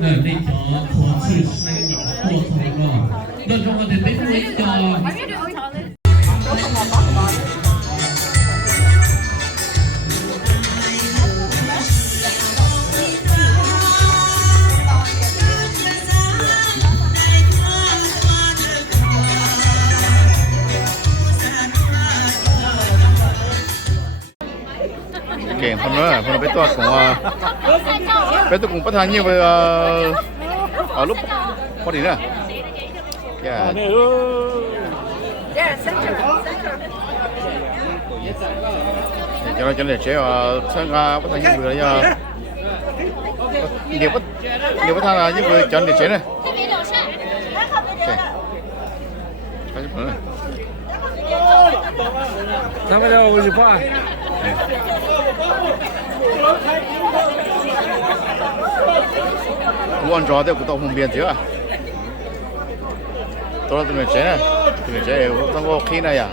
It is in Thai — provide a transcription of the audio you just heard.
呢条火刺生过头了，那中国的这个เก่งคนนั้นคนไปตัวของไปตัวของประธานยี่ไปลูกพอดีนะแกเราจะเรียกเชื่อเชื่อประธานยี่ไปเลยเดี๋ยวประธานยี่ไปจนเดี๋ยวเชื่อเลยไปญี่ปุ่นเลยทำไมเราไม่ใช่กูอันจอดเดี๋ยวกูต้องหุ่นเบียนเจ้าตัวเราตัวนี้เจ๊นะตัวนี้เจ๊ต้องโอเคนะอย่า